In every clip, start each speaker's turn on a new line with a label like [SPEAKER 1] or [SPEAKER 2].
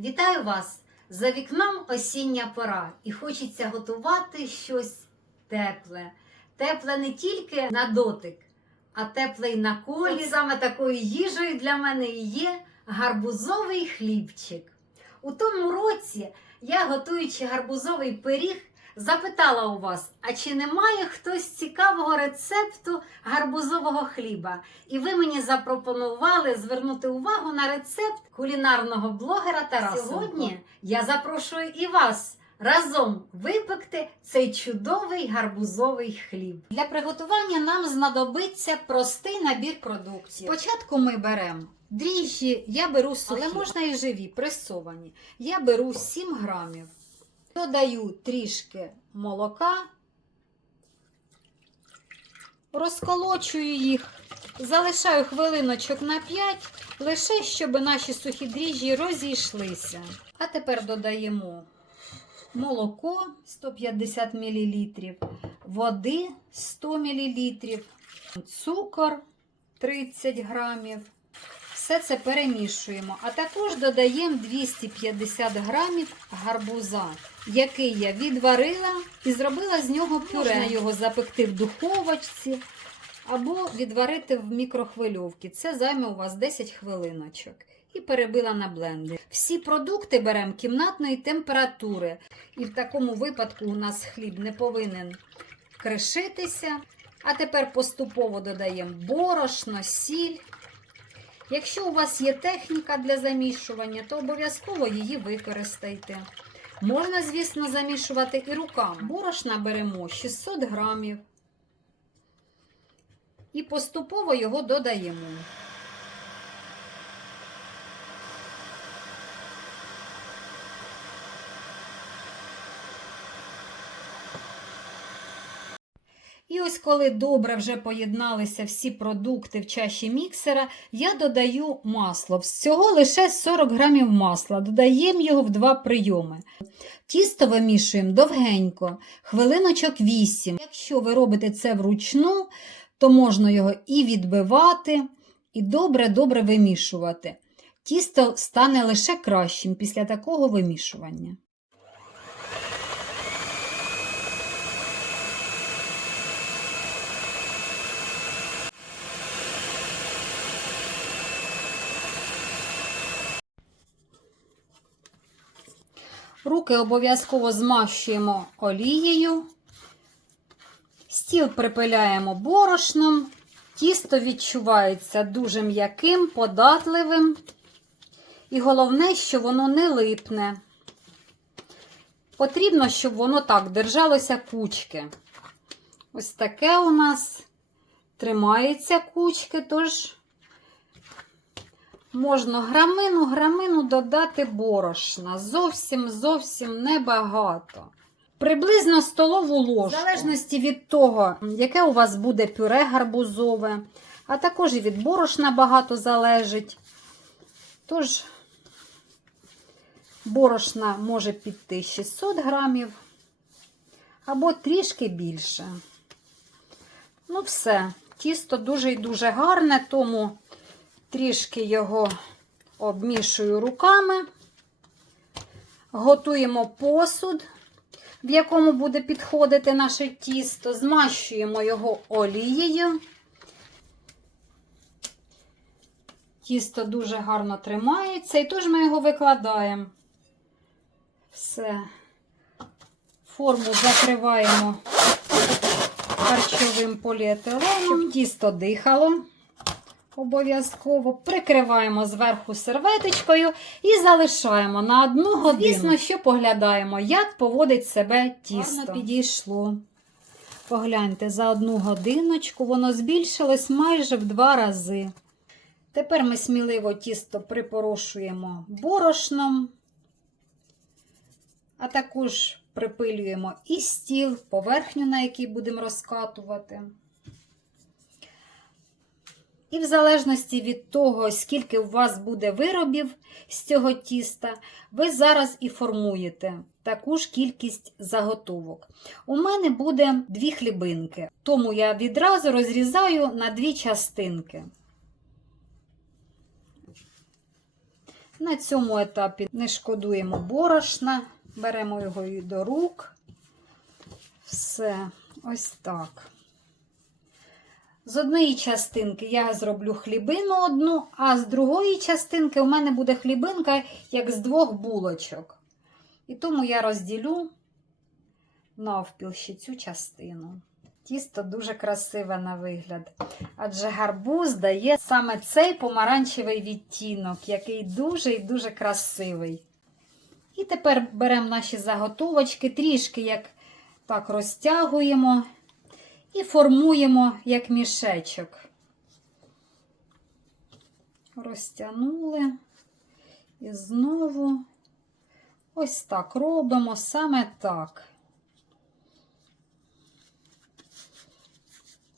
[SPEAKER 1] Вітаю вас! За вікном осіння пора, і хочеться готувати щось тепле. Тепле не тільки на дотик, а тепле й на колі. Саме такою їжею для мене і є гарбузовий хлібчик. У тому році я, готуючи гарбузовий пиріг, запитала у вас, а чи немає хтось цікавого рецепту гарбузового хліба? І ви мені запропонували звернути увагу на рецепт кулінарного блогера Тараса. Сьогодні я запрошую і вас разом випекти цей чудовий гарбузовий хліб. Для приготування нам знадобиться простий набір продуктів. Спочатку ми беремо дріжджі, я беру сухі, але можна і живі, пресовані. Я беру 7 грамів. Додаю трішки молока, розколочую їх, залишаю хвилиночок на 5, лише щоб наші сухі дріжджі розійшлися. А тепер додаємо молоко 150 мл, води 100 мл, цукор 30 грамів. Все це перемішуємо, а також додаємо 250 грамів гарбуза, який я відварила і зробила з нього пюре. Можна його запекти в духовочці або відварити в мікрохвильовці. Це займе у вас 10 хвилиночок. І перебила на блендер. Всі продукти беремо кімнатної температури. І в такому випадку у нас хліб не повинен кришитися. А тепер поступово додаємо борошно, сіль. Якщо у вас є техніка для замішування, то обов'язково її використайте. Можна, звісно, замішувати і руками. Борошна беремо 600 грамів і поступово його додаємо. Ось коли добре вже поєдналися всі продукти в чаші міксера, я додаю масло. Всього лише 40 грамів масла. Додаємо його в два прийоми. Тісто вимішуємо довгенько, хвилиночок 8. Якщо ви робите це вручну, то можна його і відбивати, і добре-добре вимішувати. Тісто стане лише кращим після такого вимішування. Руки обов'язково змащуємо олією, стіл припиляємо борошном, тісто відчувається дуже м'яким, податливим. І головне, що воно не липне. Потрібно, щоб воно так держалося кучки. Ось таке у нас тримається кучки, тож можна грамину, грамину додати борошна. Зовсім зовсім небагато. Приблизно столову ложку. В залежності від того, яке у вас буде пюре гарбузове, а також і від борошна багато залежить. Тож, борошна може піти 600 грамів або трішки більше. Ну, все, тісто дуже і дуже гарне, тому трішки його обмішую руками, готуємо посуд, в якому буде підходити наше тісто, змащуємо його олією. Тісто дуже гарно тримається, і тож ми його викладаємо. Все. Форму закриваємо харчовим поліетиленом, щоб тісто дихало. Обов'язково прикриваємо зверху серветочкою і залишаємо на одну годину. Звісно, що поглядаємо, як поводить себе тісто. Гарно підійшло. Погляньте, за одну годиночку воно збільшилось майже в два рази. Тепер ми сміливо тісто припорошуємо борошном, а також припилюємо і стіл, поверхню, на який будемо розкатувати. І в залежності від того, скільки у вас буде виробів з цього тіста, ви зараз і формуєте таку ж кількість заготовок. У мене буде дві хлібинки, тому я відразу розрізаю на дві частинки. На цьому етапі не шкодуємо борошна, беремо його і до рук. Все, ось так. З однієї частинки я зроблю хлібину одну, а з другої частинки у мене буде хлібинка, як з двох булочок. І тому я розділю навпіл ще цю частину. Тісто дуже красиве на вигляд, адже гарбуз дає саме цей помаранчевий відтінок, який дуже і дуже красивий. І тепер беремо наші заготовочки, трішки як так розтягуємо і формуємо як мішечок. Розтягнули і знову ось так робимо саме так.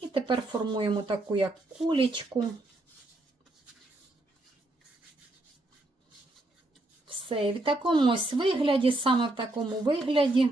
[SPEAKER 1] І тепер формуємо таку як кулічку. Все, і в такому ось вигляді, саме в такому вигляді,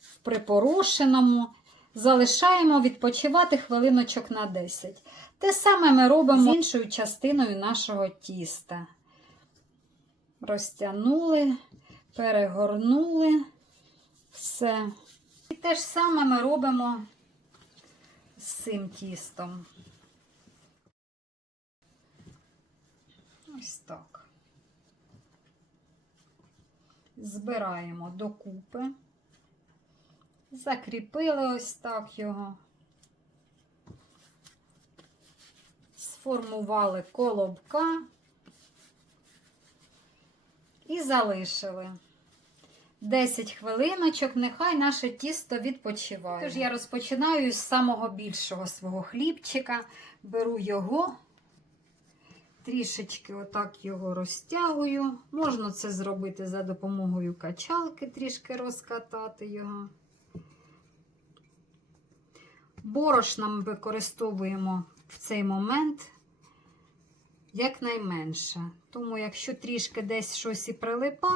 [SPEAKER 1] в припорошеному, залишаємо відпочивати хвилиночок на 10. Те саме ми робимо з іншою частиною нашого тіста. Розтягнули, перегорнули, все. І те ж саме ми робимо з цим тістом. Ось так. Збираємо докупи, закріпили ось так його, сформували колобка і залишили. 10 хвилиночок, нехай наше тісто відпочиває. Тож я розпочинаю з самого більшого свого хлібчика, беру його, трішечки отак його розтягую. Можна це зробити за допомогою качалки, трішки розкатати його. Борошна ми використовуємо в цей момент якнайменше. Тому, якщо трішки десь щось і прилипа,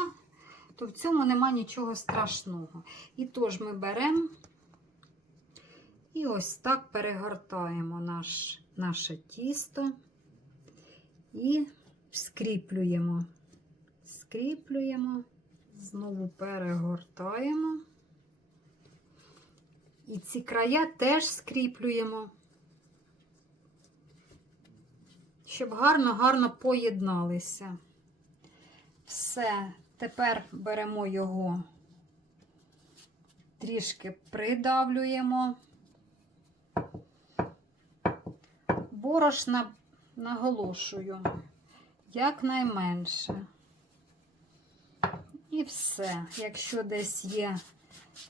[SPEAKER 1] то в цьому нема нічого страшного. І тож ми беремо і ось так перегортаємо наш, наше тісто і скріплюємо. Скріплюємо, знову перегортаємо. І ці края теж скріплюємо, щоб гарно-гарно поєдналися. Все, Тепер беремо його, трішки придавлюємо. Борошна наголошую якнайменше. І все. Якщо десь є,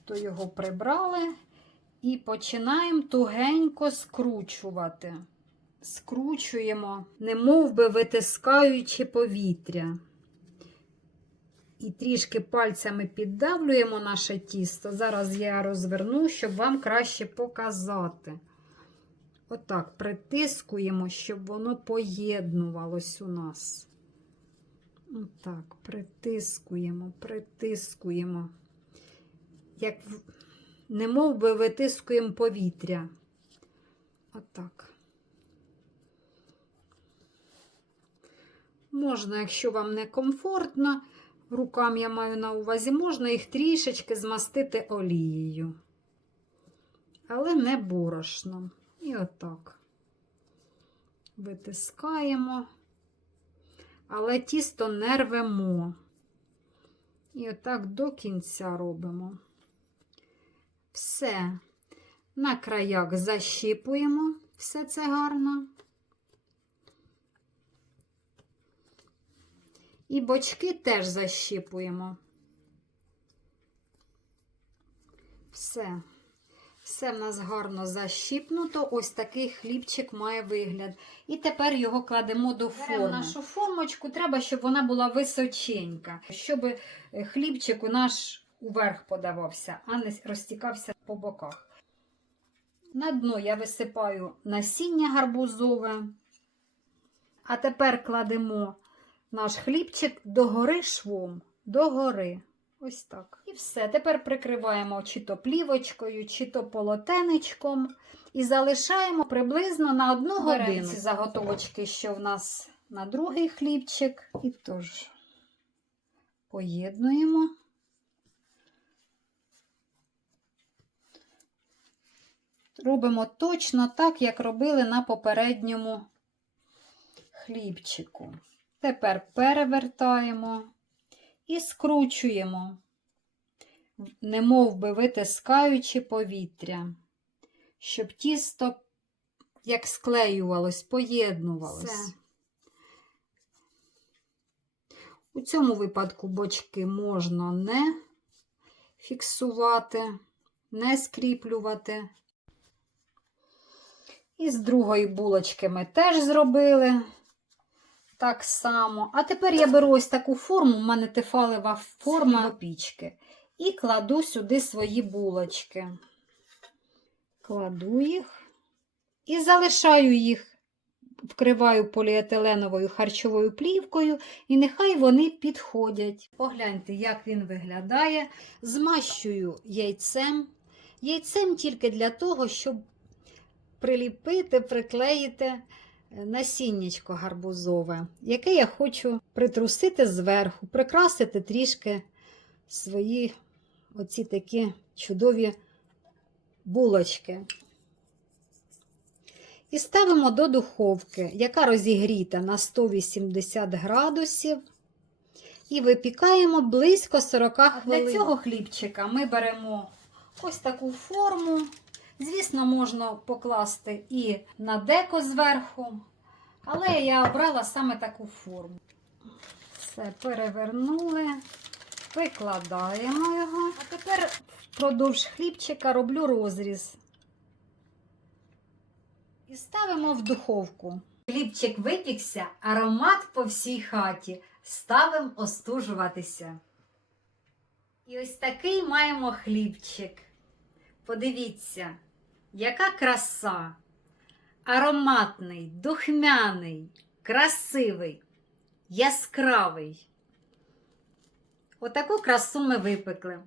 [SPEAKER 1] то його прибрали. І починаємо тугенько скручувати. Скручуємо, немов би витискаючи повітря. І трішки пальцями піддавлюємо наше тісто. Зараз я розверну, щоб вам краще показати. Отак, притискуємо, щоб воно поєднувалось у нас. Отак, притискуємо, притискуємо. Як немов би витискуємо повітря. Отак. Можна, якщо вам не комфортно, рукам я маю на увазі, можна їх трішечки змастити олією. Але не борошном. І отак. Витискаємо, але тісто не рвемо. І отак до кінця робимо. Все. На краях защіпуємо все це гарно. І бочки теж защіпуємо. Все. Все в нас гарно защіпнуто. Ось такий хлібчик має вигляд. І тепер його кладемо до форми. Беремо нашу формочку, треба, щоб вона була височенька, щоб хлібчик у наш уверх подавався, а не розтікався по боках. На дно я висипаю насіння гарбузове. А тепер кладемо наш хлібчик догори швом, догори. Ось так. І все. Тепер прикриваємо чи то плівочкою, чи то полотенечком. І залишаємо приблизно на одну годину ці заготовочки, що в нас на другий хлібчик і теж поєднуємо. Робимо точно так, як робили на попередньому хлібчику. Тепер перевертаємо і скручуємо, немов би витискаючи повітря, щоб тісто як склеювалось, поєднувалось.
[SPEAKER 2] Все.
[SPEAKER 1] У цьому випадку бочки можна не фіксувати, не скріплювати. І з другої булочки ми теж зробили так само. А тепер я беру ось таку форму, у мене тефалева форма пічки. І кладу сюди свої булочки. Кладу їх і залишаю їх, вкриваю поліетиленовою харчовою плівкою, і нехай вони підходять. Погляньте, як він виглядає. Змащую яйцем. Яйцем тільки для того, щоб приліпити, приклеїти насіннячко гарбузове, яке я хочу притрусити зверху, прикрасити трішки свої оці такі чудові булочки. І ставимо до духовки, яка розігріта на 180 градусів. І випікаємо близько 40 хвилин. Для цього хлібчика ми беремо ось таку форму. Звісно, можна покласти і на деко зверху, але я обрала саме таку форму. Все, перевернули, викладаємо його. А тепер впродовж хлібчика роблю розріз. І ставимо в духовку. Хлібчик випікся, аромат по всій хаті. Ставимо остужуватися. І ось такий маємо хлібчик. Подивіться, яка краса! Ароматний, духмяний, красивий, яскравий. Отаку красу ми випекли.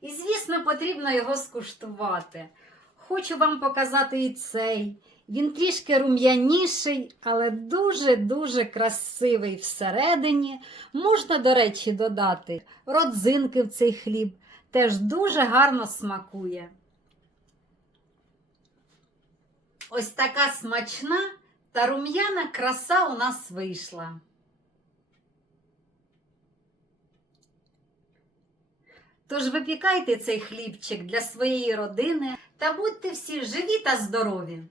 [SPEAKER 1] І, звісно, потрібно його скуштувати. Хочу вам показати і цей. Він трішки рум'яніший, але дуже-дуже красивий всередині. Можна, до речі, додати родзинки в цей хліб. Теж дуже гарно смакує. Ось така смачна та рум'яна краса у нас вийшла. Тож випікайте цей хлібчик для своєї родини та будьте всі живі та здорові!